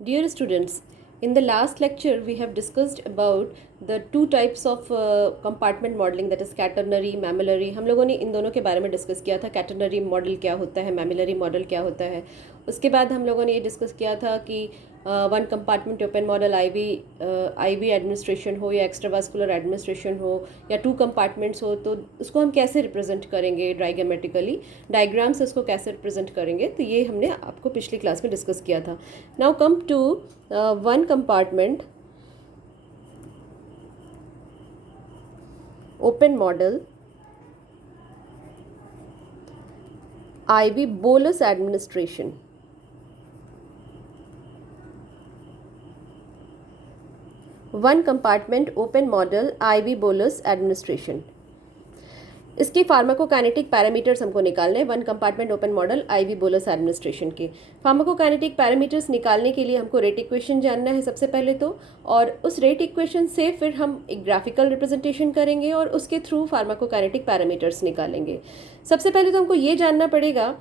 Dear students, in the last lecture we have discussed about the two types of compartment modeling, that is quaternary, mammillary. हम लोगों ने इन दोनों के बारे में डिस्कस किया था, quaternary मॉडल क्या होता है, mammillary मॉडल क्या होता है. उसके बाद हम लोगों ने ये डिस्कस किया था कि one compartment open model IV administration हो या एक्स्ट्रावास्कुलर एडमिनिस्ट्रेशन हो या टू कंपार्टमेंट्स हो, तो उसको हम कैसे रिप्रेजेंट करेंगे डायग्रामेटिकली, डायग्राम से उसको कैसे रिप्रेजेंट करेंगे, तो ये हमने आपको पिछली क्लास में डिस्कस किया था. Now come to one compartment open model IV bolus administration. One compartment open model IV bolus administration. इसके फार्माकोकाइनेटिक पैरामीटर्स हमको निकालने हैं. One compartment open model IV bolus administration के फार्माकोकाइनेटिक पैरामीटर्स निकालने के लिए हमको रेट इक्वेशन जानना है सबसे पहले तो, और उस रेट इक्वेशन से फिर हम एक ग्राफिकल रिप्रेजेंटेशन करेंगे और उसके थ्रू फार्माकोकाइनेटिक पैरामीटर्स निकालेंगे. सबसे पहले तो हमको ये जानना पड़ेगा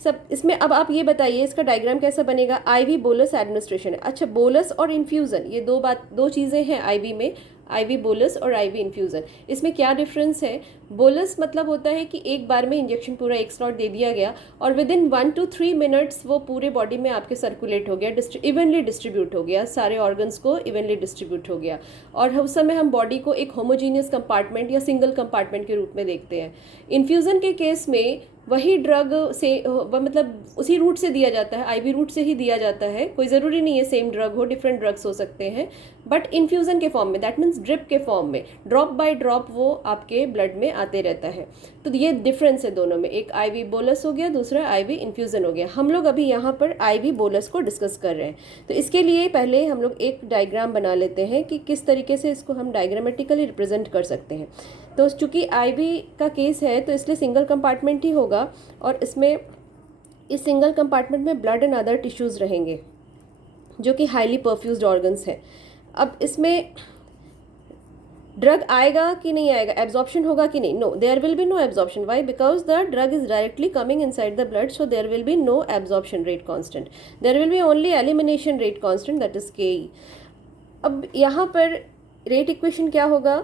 सब इसमें. अब आप ये बताइए इसका डायग्राम कैसा बनेगा. IV bolus administration. अच्छा, बोलस और इन्फ्यूज़न ये दो चीज़ें हैं आईवी में, आईवी बोलस और आईवी इन्फ्यूज़न. इसमें क्या डिफरेंस है. बोलस मतलब होता है कि एक बार में इंजेक्शन पूरा एक स्लॉट दे दिया गया और विद इन 1 to 3 मिनट्स वो पूरे बॉडी में आपके सर्कुलेट हो गया, इवनली डिस्ट्रीब्यूट हो गया, सारे ऑर्गन्स को इवनली डिस्ट्रीब्यूट हो गया, और उस समय हम बॉडी को एक होमोजीनियस कंपार्टमेंट या सिंगल कंपार्टमेंट के रूप में देखते हैं. इन्फ्यूज़न के केस में वही ड्रग से मतलब उसी रूट से दिया जाता है, आईवी रूट से ही दिया जाता है. कोई ज़रूरी नहीं है सेम ड्रग हो, डिफरेंट ड्रग्स हो सकते हैं, बट इन्फ्यूज़न के फॉर्म में, दैट मीन्स ड्रिप के फॉर्म में, ड्रॉप बाय ड्रॉप वो आपके ब्लड में आते रहता है. तो ये डिफरेंस है दोनों में, एक आईवी बोलस हो गया, दूसरा आईवी इन्फ्यूज़न हो गया. हम लोग अभी यहाँ पर आईवी बोलस को डिस्कस कर रहे हैं. तो इसके लिए पहले हम लोग एक डायग्राम बना लेते हैं कि किस तरीके से इसको हम डायग्रामेटिकली रिप्रेजेंट कर सकते हैं. तो चूँकि आईवी का केस है तो इसलिए सिंगल कंपार्टमेंट ही होगा, और इसमें इस सिंगल कंपार्टमेंट में ब्लड एंड अदर टिश्यूज़ रहेंगे जो कि हाईली परफ्यूज्ड ऑर्गन्स हैं. अब इसमें ड्रग आएगा कि नहीं आएगा, एब्जॉर्प्शन होगा कि नहीं. No, there will be no absorption. Why? Because the drug is directly coming inside the blood, so there will be no absorption rate constant. There will be only elimination rate constant, that is K. अब यहाँ पर rate equation क्या होगा.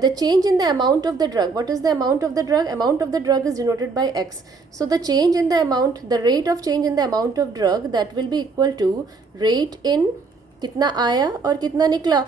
The change in the amount of the drug. What is the amount of the drug? Amount of the drug is denoted by x. So the change in the amount, the rate of change in the amount of drug, that will be equal to rate in कितना आया और कितना निकला.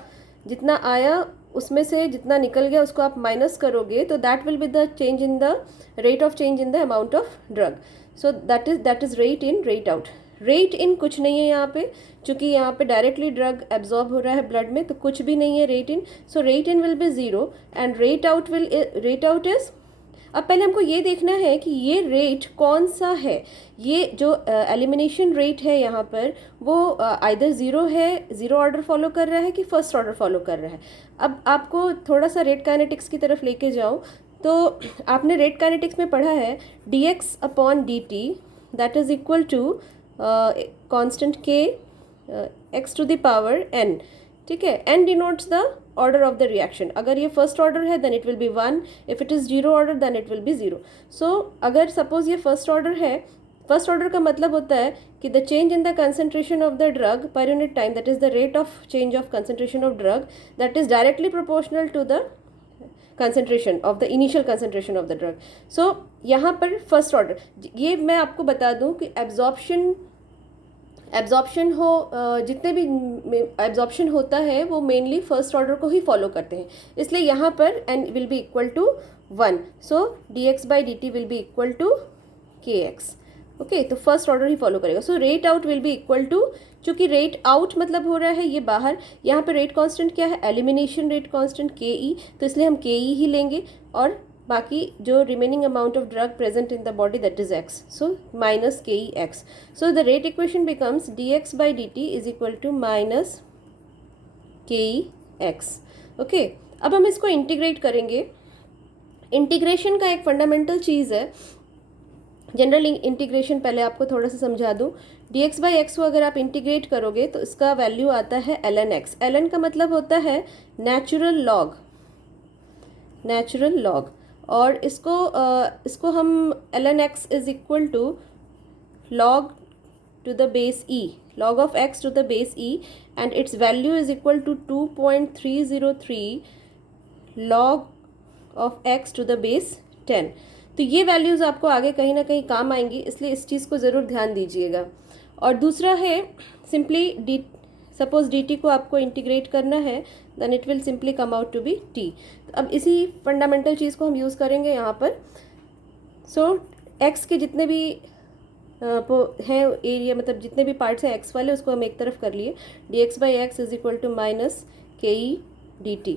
जितना आया उसमें से जितना निकल गया उसको आप माइनस करोगे तो that will be the change in the rate of change in the amount of drug. So that is rate in, rate out. Rate in कुछ नहीं है यहाँ पे, चूँकि यहाँ पे डायरेक्टली ड्रग एब्जॉर्ब हो रहा है ब्लड में, तो कुछ भी नहीं है rate in. So rate in will be zero and rate out is. अब पहले हमको ये देखना है कि ये रेट कौन सा है. ये जो एलिमिनेशन रेट है यहाँ पर वो आइदर ज़ीरो है, ज़ीरो ऑर्डर फॉलो कर रहा है कि फर्स्ट ऑर्डर फॉलो कर रहा है. अब आपको थोड़ा सा रेट काइनेटिक्स की तरफ लेके जाऊँ तो आपने रेट काइनेटिक्स में पढ़ा है dx upon dt that is equal to constant k x to the power n. ठीक है, n denotes the order of the reaction. अगर ये फर्स्ट ऑर्डर है then it will be 1, if it is zero order then it will be 0. So अगर suppose ये first order है, first order का मतलब होता है कि the change in the concentration of the drug पर unit time, that is the rate of change of concentration of drug, that is directly proportional to the concentration of the initial concentration of the drug. So यहाँ पर first order, ये मैं आपको बता दूँ कि absorption हो, जितने भी एब्जॉर्प्शन होता है वो मेनली फर्स्ट ऑर्डर को ही फॉलो करते हैं, इसलिए यहाँ पर n will be equal to 1. So dx by dt will be equal to kx. Okay, तो फर्स्ट ऑर्डर ही फॉलो करेगा. So rate out will be equal to, चूँकि रेट आउट मतलब हो रहा है ये बाहर, यहाँ पे रेट कांस्टेंट क्या है, एलिमिनेशन रेट कांस्टेंट के ई, तो इसलिए हम के ई ही लेंगे, और बाकी जो remaining amount of drug present in the body that is x, so minus के e x. So the rate equation becomes dx by dt is equal to minus के ई एक्स. ओके, अब हम इसको इंटीग्रेट करेंगे. Integration का एक fundamental चीज़ है, general integration पहले आपको थोड़ा सा समझा दूँ. dx बाई एक्स को अगर आप इंटीग्रेट करोगे तो इसका वैल्यू आता है ln x. ln का मतलब होता है नेचुरल लॉग, और इसको हम ln x is equal to log to the base e, log of x to the base e and its value is equal to 2.303 log of x to the base 10। तो ये values आपको आगे कहीं ना कहीं काम आएंगी, इसलिए इस चीज़ को ज़रूर ध्यान दीजिएगा। और दूसरा है सिंपली सपोज dt को आपको इंटीग्रेट करना है, then it will simply come out to be t। अब इसी फंडामेंटल चीज़ को हम यूज़ करेंगे यहाँ पर। सो x के जितने भी हैं एरिया, मतलब जितने भी पार्ट्स हैं x वाले, उसको हम एक तरफ कर लिए। dx/x is equal to minus ke dt।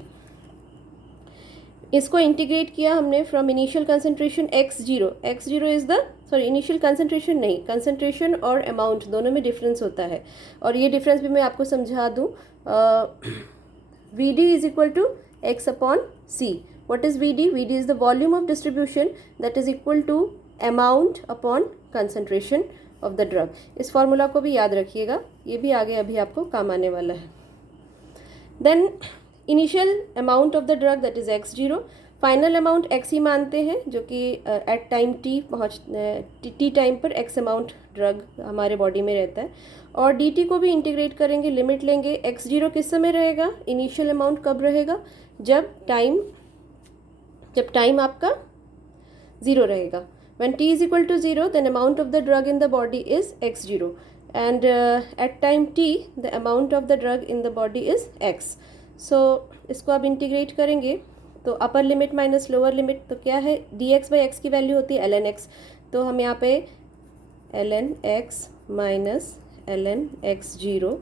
इसको इंटीग्रेट किया हमने from initial concentration x0 is the initial concentration नहीं, कंसंट्रेशन और अमाउंट दोनों में डिफरेंस होता है, और ये डिफरेंस भी मैं आपको समझा दूँ। vd is equal to x upon c। What is vd? vd is the volume of distribution that is equal to amount upon concentration of the drug. इस फॉर्मूला को भी याद रखिएगा, ये भी आगे अभी आपको काम आने वाला है। Then initial amount of the drug that is x0, final amount x ही मानते हैं, जो कि एट टाइम t टाइम पर x अमाउंट ड्रग हमारे बॉडी में रहता है। और dt को भी इंटीग्रेट करेंगे, लिमिट लेंगे। x0 किस समय रहेगा, इनिशियल अमाउंट कब रहेगा, जब टाइम आपका 0 रहेगा। when t is equal to 0 then amount of the drug in the body is x0 and at time t the amount of the drug in the body is x। so इसको आप integrate करेंगे तो अपर limit minus lower limit, तो क्या है, dx/x की value होती है ln x, तो हम यहाँ पे ln x minus ln x0,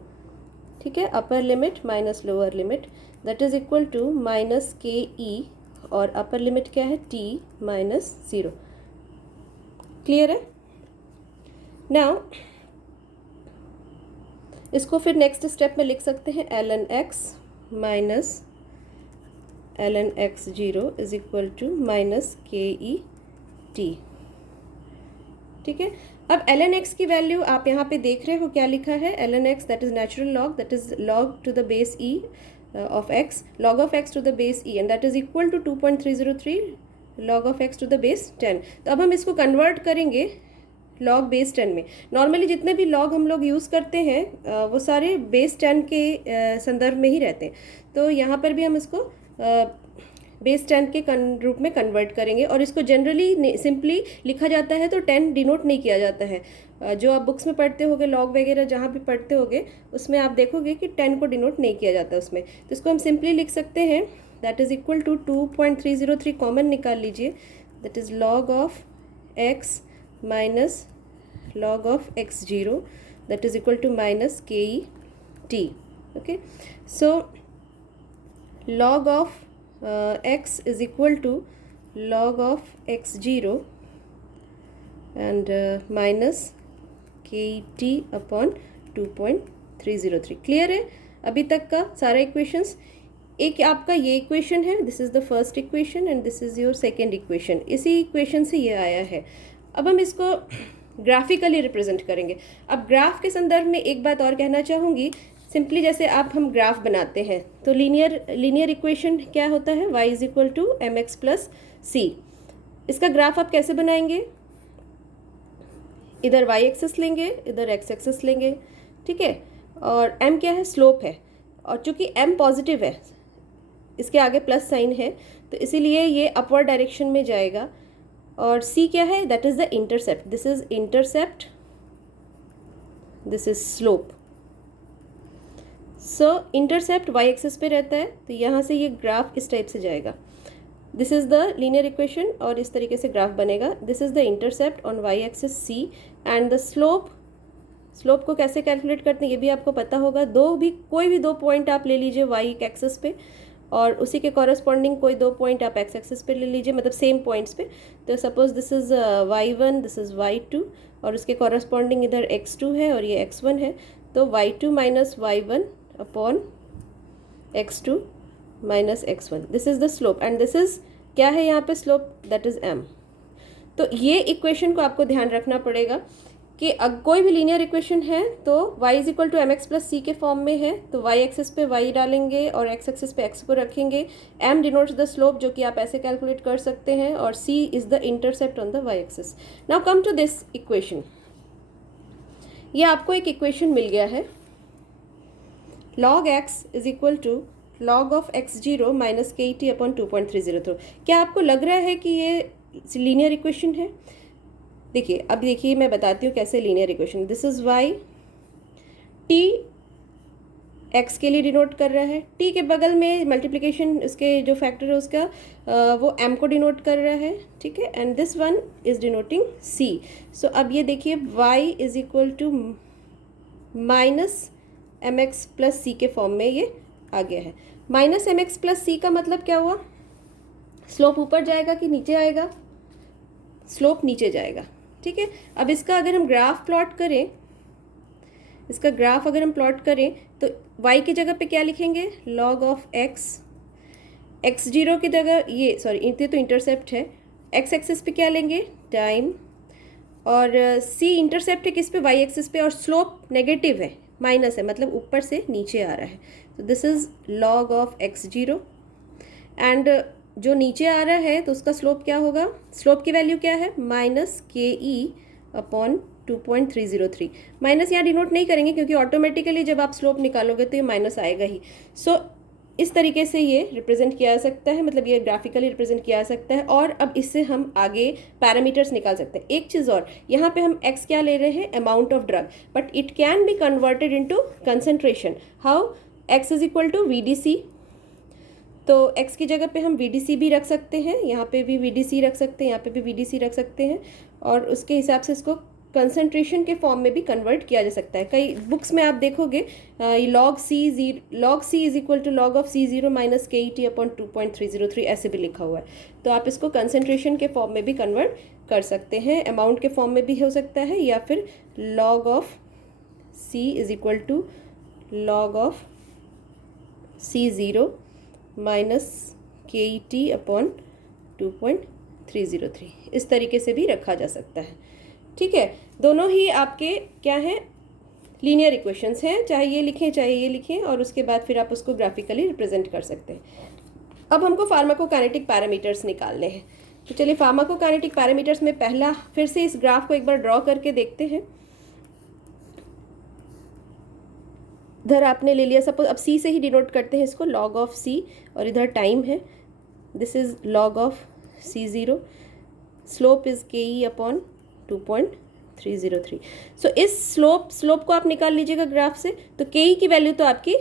ठीक है, upper limit minus lower limit, that is equal to minus के ई, और अपर लिमिट क्या है, t माइनस 0। क्लियर है? नाउ इसको फिर नेक्स्ट स्टेप में लिख सकते हैं ln x minus ln x0 is equal to minus के ई टी। ठीक है, अब ln x की वैल्यू आप यहाँ पे देख रहे हो क्या लिखा है, ln x that is natural log, that is log to the base e of x, log of x to the base e and that is equal to 2.303 log of x to the base 10। तो अब हम इसको convert करेंगे log base 10 में। Normally जितने भी log हम लोग यूज़ करते हैं वो सारे base 10 के संदर्भ में ही रहते हैं, तो यहाँ पर भी हम इसको बेस 10 के रूप में कन्वर्ट करेंगे। और इसको जनरली सिंपली लिखा जाता है, तो 10 डिनोट नहीं किया जाता है। जो आप बुक्स में पढ़ते होगे, लॉग वगैरह जहाँ भी पढ़ते होगे, उसमें आप देखोगे कि 10 को डिनोट नहीं किया जाता उसमें। तो इसको हम सिंपली लिख सकते हैं, that is equal to 2.303 common निकाल लीजिए, that is log of x minus log of x0 that is equal to minus के ई t. Okay, so log of x is equal to log of x0 and minus kt upon 2.303। Clear है अभी तक का सारा equations? एक आपका ये equation है, this is the first equation and this is your second equation, इसी इक्वेशन से ये आया है। अब हम इसको ग्राफिकली रिप्रेजेंट करेंगे। अब ग्राफ के संदर्भ में एक बात और कहना चाहूँगी, सिंपली जैसे हम ग्राफ बनाते हैं तो लीनियर इक्वेशन क्या होता है, y is equal to m x plus c. इसका ग्राफ आप कैसे बनाएंगे, इधर y एक्सेस लेंगे, इधर x एक्सेस लेंगे, ठीक है, और m क्या है, स्लोप है, और चूंकि m पॉजिटिव है, इसके आगे प्लस साइन है, तो इसीलिए ये अपवर्ड डायरेक्शन में जाएगा। और c क्या है, that is the intercept, this is intercept, this is slope. So intercept y axis पे रहता है, तो यहाँ से ये ग्राफ इस टाइप से जाएगा। This is the linear equation और इस तरीके से ग्राफ बनेगा। This is the intercept on y axis c and the slope को कैसे कैलकुलेट करते हैं ये भी आपको पता होगा। कोई भी दो पॉइंट आप ले लीजिए y एक्सिस पे और उसी के कॉरस्पॉन्डिंग कोई दो पॉइंट आप x एक्सिस पे ले लीजिए, मतलब सेम पॉइंट्स पे। तो suppose this is y1, this is y2 और उसके कॉरस्पॉन्डिंग इधर x2 है और ये x1 है, तो y2 minus y1 upon x2 minus x1, this is the slope and this is क्या है यहाँ पे स्लोप, दैट इज़ m। तो ये इक्वेशन को आपको ध्यान रखना पड़ेगा कि अगर कोई भी लीनियर इक्वेशन है तो y is equal to m x plus c के फॉर्म में है, तो y एक्सिस पे y डालेंगे और x एक्सिस पे x को रखेंगे। m डिनोट्स द स्लोप जो कि आप ऐसे कैलकुलेट कर सकते हैं, और c is the intercept on the y axis. Now come to this equation. ये आपको एक इक्वेशन मिल गया है, log x is equal to log of x0 minus K T upon 2.303। क्या आपको लग रहा है कि ये लीनियर इक्वेशन है? देखिए, अब देखिए मैं बताती हूँ कैसे linear equation. This is y, t x के लिए डिनोट कर रहा है, t के बगल में मल्टीप्लिकेशन इसके जो फैक्टर है उसका वो m को डिनोट कर रहा है, ठीक है, and this one is denoting c। So अब ये देखिए y is equal to minus m x plus c के फॉर्म में ये आ गया है। Minus m x plus c का मतलब क्या हुआ? स्लोप ऊपर जाएगा कि नीचे आएगा? स्लोप नीचे जाएगा, ठीक है। अब इसका अगर हम ग्राफ प्लॉट करें, इसका ग्राफ अगर हम प्लॉट करें तो y की जगह पे क्या लिखेंगे? log ऑफ x, x0 की जगह ये ये तो इंटरसेप्ट है, x एक्सिस पे क्या लेंगे? टाइम, और c इंटरसेप्ट है किस पे? y एक्सिस पे, और स्लोप नेगेटिव है, माइनस है, मतलब ऊपर से नीचे आ रहा है। तो this is log of x0, and जो नीचे आ रहा है तो उसका स्लोप क्या होगा? स्लोप की वैल्यू क्या है? माइनस के ई अपॉन 2.303। माइनस यहाँ डिनोट नहीं करेंगे क्योंकि ऑटोमेटिकली जब आप स्लोप निकालोगे तो ये माइनस आएगा ही। सो इस तरीके से ये रिप्रेजेंट किया जा सकता है, मतलब ये ग्राफिकली रिप्रेजेंट किया जा सकता है। और अब इससे हम आगे पैरामीटर्स निकाल सकते हैं। एक चीज़ और, यहाँ पे हम x क्या ले रहे हैं? Amount of drug, but it can be converted into concentration. How? x is equal to VDC, तो x की जगह पे हम VDC भी रख सकते हैं, यहाँ पे भी VDC रख सकते हैं, यहाँ पे भी VDC रख सकते हैं, और उसके हिसाब से इसको कंसंट्रेशन के फॉर्म में भी कन्वर्ट किया जा सकता है। कई बुक्स में आप देखोगे log c is equal to log of C0 minus K T upon 2.303 ऐसे भी लिखा हुआ है। तो आप इसको कंसंट्रेशन के फॉर्म में भी कन्वर्ट कर सकते हैं, अमाउंट के फॉर्म में भी हो सकता है, या फिर log of c is equal to log of C0 minus K T upon 2.303, इस तरीके से भी रखा जा सकता है, ठीक है। दोनों ही आपके क्या हैं? लीनियर इक्वेशंस हैं, चाहे ये लिखें, और उसके बाद फिर आप उसको ग्राफिकली रिप्रेजेंट कर सकते हैं। अब हमको फार्माकोकाइनेटिक पैरामीटर्स निकालने हैं, तो चलिए फार्माकोकाइनेटिक पैरामीटर्स में पहला फिर से इस ग्राफ को एक बार ड्रॉ करके देखते हैं। इधर आपने ले लिया, सपोज अब c से ही डिनोट करते हैं इसको, log ऑफ c, और इधर टाइम है, this is log of C0, slope is के ई अपॉन 2.303। सो इस स्लोप को आप निकाल लीजिएगा ग्राफ से, तो के ई की वैल्यू तो आपकी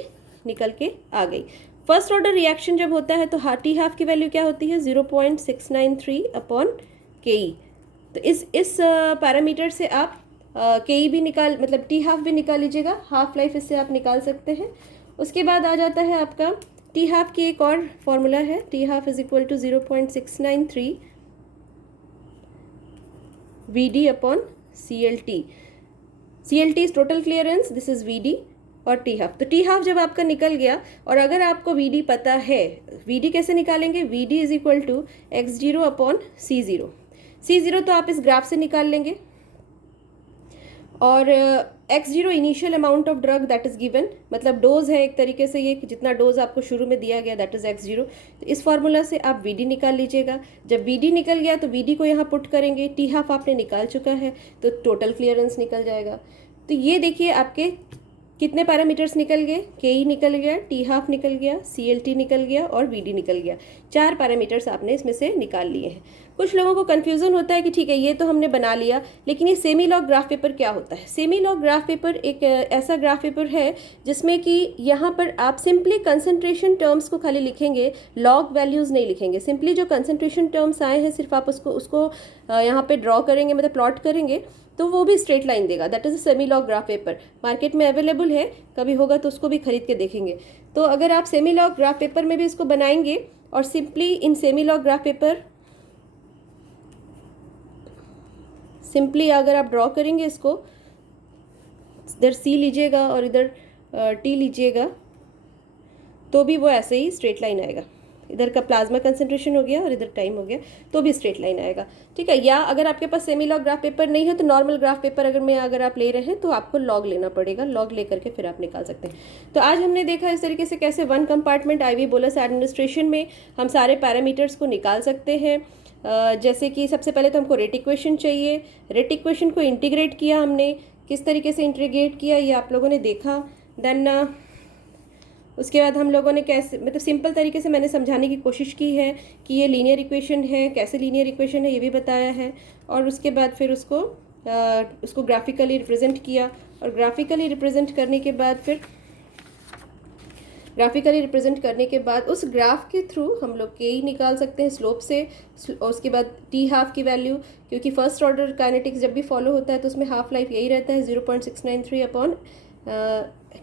निकल के आ गई। फर्स्ट ऑर्डर रिएक्शन जब होता है तो टी हाफ की वैल्यू क्या होती है? 0.693 अपॉन के ई। तो इस पैरामीटर से आप के ई भी निकाल, मतलब टी हाफ भी निकाल लीजिएगा, हाफ लाइफ इससे आप निकाल सकते हैं। उसके बाद आ जाता है आपका टी हाफ की एक और फॉर्मूला है, T half is equal to 0.693 VD upon CLT। CLT is total clearance, this is VD, और टी हाफ। तो टी हाफ जब आपका निकल गया, और अगर आपको VD पता है, VD कैसे निकालेंगे? VD is equal to x0 upon C0। C0 तो आप इस ग्राफ से निकाल लेंगे, और x0 initial amount of drug that is given, मतलब डोज है एक तरीके से ये, जितना डोज आपको शुरू में दिया गया दैट इज x0। तो इस फार्मूला से आप VD निकाल लीजिएगा। जब VD निकल गया तो VD को यहाँ पुट करेंगे, टी हाफ आपने निकाल चुका है तो टोटल क्लियरेंस निकल जाएगा। तो ये देखिए आपके कितने पैरामीटर्स निकल गए? के ई निकल गया, टी हाफ निकल गया, CLT निकल गया, और VD निकल गया। 4 पैरामीटर्स आपने इसमें से निकाल लिए हैं। कुछ लोगों को कन्फ्यूज़न होता है कि ठीक है ये तो हमने बना लिया, लेकिन ये सेमी लॉग ग्राफ पेपर क्या होता है? सेमी लॉग ग्राफ पेपर एक ऐसा ग्राफ पेपर है जिसमें कि यहाँ पर आप सिंपली कंसंट्रेशन टर्म्स को खाली लिखेंगे, लॉग वैल्यूज़ नहीं लिखेंगे। सिंपली जो कंसंट्रेशन टर्म्स आए हैं सिर्फ आप उसको यहाँ पे ड्रॉ करेंगे, मतलब प्लॉट करेंगे, तो वो भी स्ट्रेट लाइन देगा। That is a semi log graph paper, market में अवेलेबल है, कभी होगा तो उसको भी खरीद के देखेंगे। तो अगर आप सेमी लॉग ग्राफ पेपर में भी इसको बनाएंगे, और simply in semi log graph paper simply अगर आप ड्रॉ करेंगे इसको, इधर C लीजिएगा और इधर T लीजिएगा, तो भी वो ऐसे ही स्ट्रेट लाइन आएगा। इधर का प्लाज्मा कंसंट्रेशन हो गया और इधर टाइम हो गया, तो भी स्ट्रेट लाइन आएगा, ठीक है। या अगर आपके पास सेमी लॉग ग्राफ पेपर नहीं है तो नॉर्मल ग्राफ पेपर अगर आप ले रहे हैं तो आपको लॉग लेना पड़ेगा, लॉग लेकर के फिर आप निकाल सकते हैं। तो आज हमने देखा इस तरीके से कैसे 1 कंपार्टमेंट IV बोलस एडमिनिस्ट्रेशन में हम सारे पैरामीटर्स को निकाल सकते हैं। जैसे कि सबसे पहले तो हमको रेट इक्वेशन चाहिए, रेट इक्वेशन को इंटीग्रेट किया हमने, किस तरीके से इंटीग्रेट किया ये आप लोगों ने देखा। देन उसके बाद हम लोगों ने कैसे, मतलब सिंपल तरीके से मैंने समझाने की कोशिश की है कि ये लीनियर इक्वेशन है, कैसे लीनियर इक्वेशन है ये भी बताया है। और उसके बाद फिर उसको ग्राफिकली रिप्रेजेंट किया, और ग्राफिकली रिप्रेजेंट करने के बाद उस ग्राफ के थ्रू हम लोग के ही निकाल सकते हैं स्लोप से। और उसके बाद टी हाफ की वैल्यू, क्योंकि फर्स्ट ऑर्डर काइनेटिक्स जब भी फॉलो होता है तो उसमें हाफ लाइफ यही रहता है 0.693 upon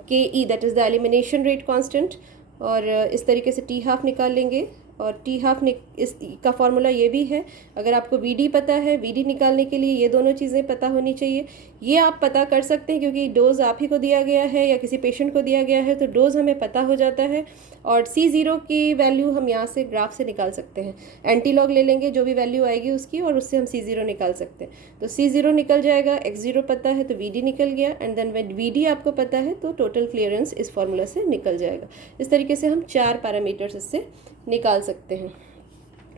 k e, that is the elimination rate constant. और इस तरीके से टी हाफ निकाल लेंगे। और टी हाफ इस का फॉर्मूला ये भी है, अगर आपको वी डी पता है, वी डी निकालने के लिए ये दोनों चीज़ें पता होनी चाहिए। ये आप पता कर सकते हैं क्योंकि डोज आप ही को दिया गया है या किसी पेशेंट को दिया गया है, तो डोज हमें पता हो जाता है। और C0 की वैल्यू हम यहाँ से ग्राफ से निकाल सकते हैं, एंटी लॉग ले लेंगे जो भी वैल्यू आएगी उसकी, और उससे हम C0 निकाल सकते हैं। तो C0 निकल जाएगा, X0 पता है तो VD निकल गया, एंड देन व्हेन VD आपको पता है तो टोटल क्लियरेंस इस फॉर्मूला से निकल जाएगा। इस तरीके से हम 4 पैरामीटर्स इससे निकाल सकते हैं।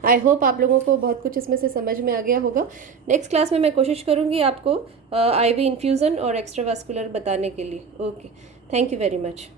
आई होप आप लोगों को बहुत कुछ इसमें से समझ में आ गया होगा। नेक्स्ट क्लास में मैं कोशिश करूँगी आपको IV इन्फ्यूज़न और एक्स्ट्रावास्कुलर बताने के लिए। Okay, thank you very much.